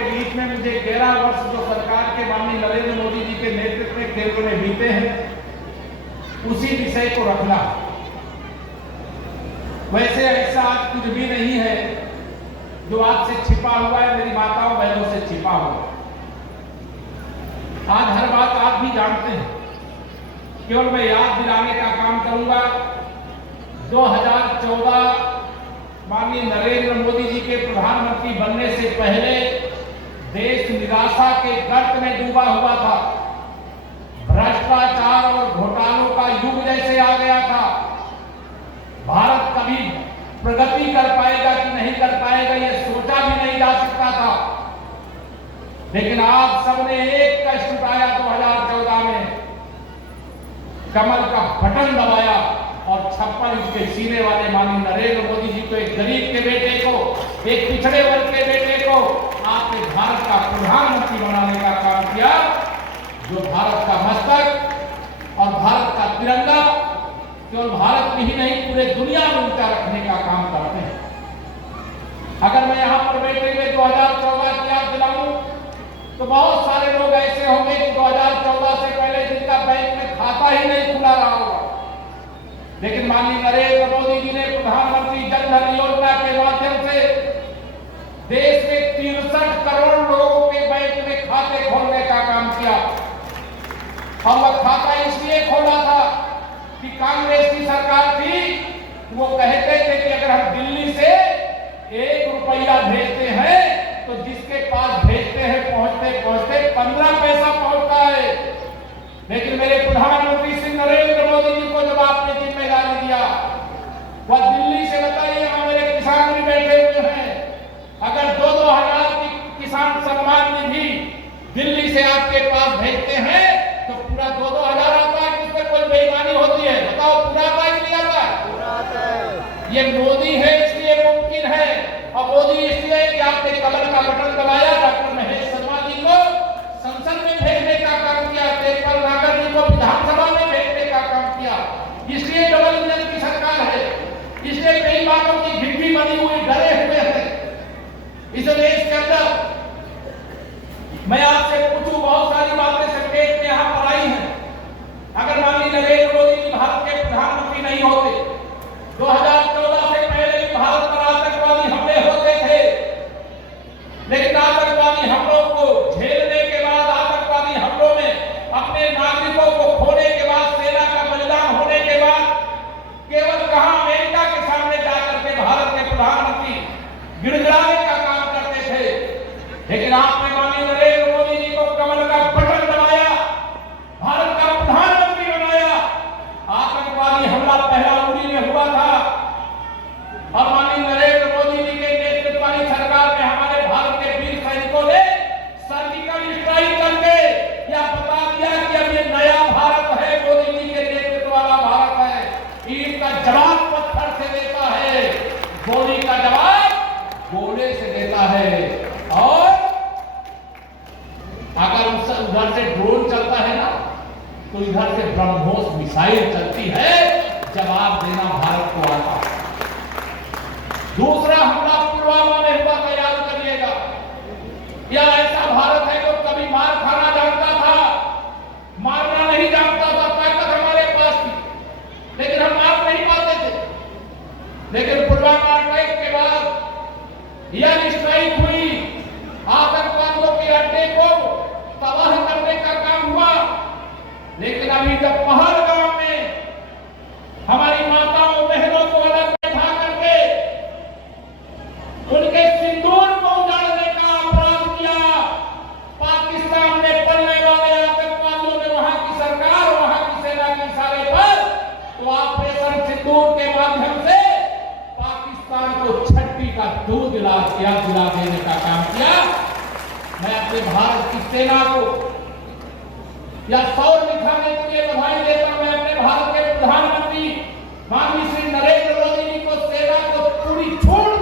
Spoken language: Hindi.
के बीच में मुझे 11 वर्ष जो सरकार के माननीय नरेंद्र मोदी जी के नेतृत्व में केंद्र में बीते हैं, उसी विषय को रखना। वैसे ऐसा आज कुछ भी नहीं है जो आपसे छिपा हुआ है, मेरी माताओं बहनों से छिपा हुआ। आज हर बात आप भी जानते हैं, केवल मैं याद दिलाने का काम करूंगा। 2014 माननीय नरेंद्र मोदी जी के प्रधानमंत्री बनने से पहले देश निराशा के गर्त में डूबा हुआ था। भ्रष्टाचार और घोटालों का युग जैसे आ गया था। भारत कभी प्रगति कर पाएगा कि नहीं कर पाएगा, यह सोचा भी नहीं जा सकता था। लेकिन आप सबने एक कष्ट उठाया 2014 में, कमल का बटन दबाया और 56 इंच के सीने वाले माननीय नरेंद्र मोदी जी को, एक गरीब के बेटे को, एक पिछड़े वर्ग के बेटे को आपने भारत का प्रधानमंत्री बनाने का काम किया, जो भारत का मस्तक और भारत का तिरंगा केवल भारत में ही नहीं पूरे दुनिया में ऊंचा रखने का काम करते हैं। अगर मैं यहां पर बैठे हुए 2014 की याद दिलाऊं तो बहुत सारे लोग ऐसे होंगे कि 2014 से पहले जिनका बैंक में खाता ही नहीं खुला रहा होगा। लेकिन माननीय नरेंद्र मोदी जी ने प्रधानमंत्री जन धन योजना के माध्यम से देश में 63 करोड़ लोगों के बैंक में खाते खोलने का काम किया। और वह खाता इसलिए खोला था कि कांग्रेस की सरकार थी, वो कहते थे कि अगर हम दिल्ली से 1 रुपया भेजते हैं तो जिसके पास भेजते हैं पहुंचते पहुंचते 15 पैसा पहुंचता है। लेकिन मेरे प्रधानमंत्री श्री नरेंद्र मोदी जी को जब आपने जिम्मेदारी दिया, वह दिल्ली से, बताइए यहां मेरे किसान भी बैठे हुए हैं, अगर 2-2 हजार की किसान सम्मान निधि दिल्ली से आपके पास भेजते हैं तो पूरा 2-2 हजार आता है। किसमें कोई बेईमानी होती है? बताओ, पूरा आता है कि नहीं आता है? ये मोदी है इसलिए मुमकिन है, और मोदी इसलिए कि आपने कमल का बटन दबाया, डॉक्टर महेश शर्मा जी को संसद में भेजने का काम किया, तेजपाल नागर जी को विधानसभा में भेजने का काम किया। इसलिए डबल इंजन की सरकार है, इसलिए कई बातों की भिड़की बनी हुई, डरे हुए हैं। इस देश के अंदर मैं आपसे पूछूं, बहुत सारी बातें संकेत में यहां पर आई हैं। अगर माननीय नरेंद्र मोदी जी भारत के प्रधानमंत्री नहीं होते, 2014 से पहले भी भारत पर आतंकवादी हमले होते थे। लेकिन आतंकवादी हमलों को झेलने के बाद, आतंकवादी हमलों में अपने नागरिकों को खोने के बाद, सेना का बलिदान होने के बाद, केवल कहां अमेरिका के सामने जाकर के भारत के प्रधानमंत्री गिड़गिड़ाने का काम करते थे। लेकिन आपने माननीय नरेंद्र मोदी जी को कमल का बटन दबाया, भारत का प्रधानमंत्री बनाया। आतंकवादी हमला पहला उड़ी में हुआ था और माननीय नरेंद्र मोदी जी के नेतृत्व वाली सरकार में हमारे भारत के वीर सैनिकों ने सर्जिकल स्ट्राइक करके यह बता दिया कि अब ये नया भारत है, मोदी जी के नेतृत्व वाला भारत है। ईंट का जवाब पत्थर से देता है, गोली का जवाब गोले से देता है। और अगर उधर से ड्रोन चलता है ना, तो इधर से ब्रह्मोस मिसाइल चलती है, जवाब देना भारत को आता है। दूसरा हमला पुलवामा में हुआ था, याद करिएगा। यह ऐसा भारत है जो कभी मार खाना जानता था, मारना नहीं जानता था। ताकत हमारे पास थी, लेकिन हम मार नहीं पाते थे। लेकिन पुलवामा अटैक के बाद यह स्ट्राइक हुई, आतंकवादियों के अड्डे को तबाह करने का काम हुआ। लेकिन अभी जब पहलगाम में हमारी माताओं बहनों को अलग बैठा करके उनके सिंदूर को उजाड़ने का अपराध किया, पाकिस्तान में पलने वाले आतंकवादियों ने, वहां की सरकार, वहां की सेना के इशारे पर, तो ऑपरेशन सिंदूर के माध्यम से पाकिस्तान को छठी का दूध दिला देने का काम किया। मैं अपने भारत की सेना को या शौर्य दिखाने के लिए बधाई देता हूं। मैं अपने भारत के प्रधानमंत्री माननीय श्री नरेंद्र मोदी जी को, सेना को पूरी छूट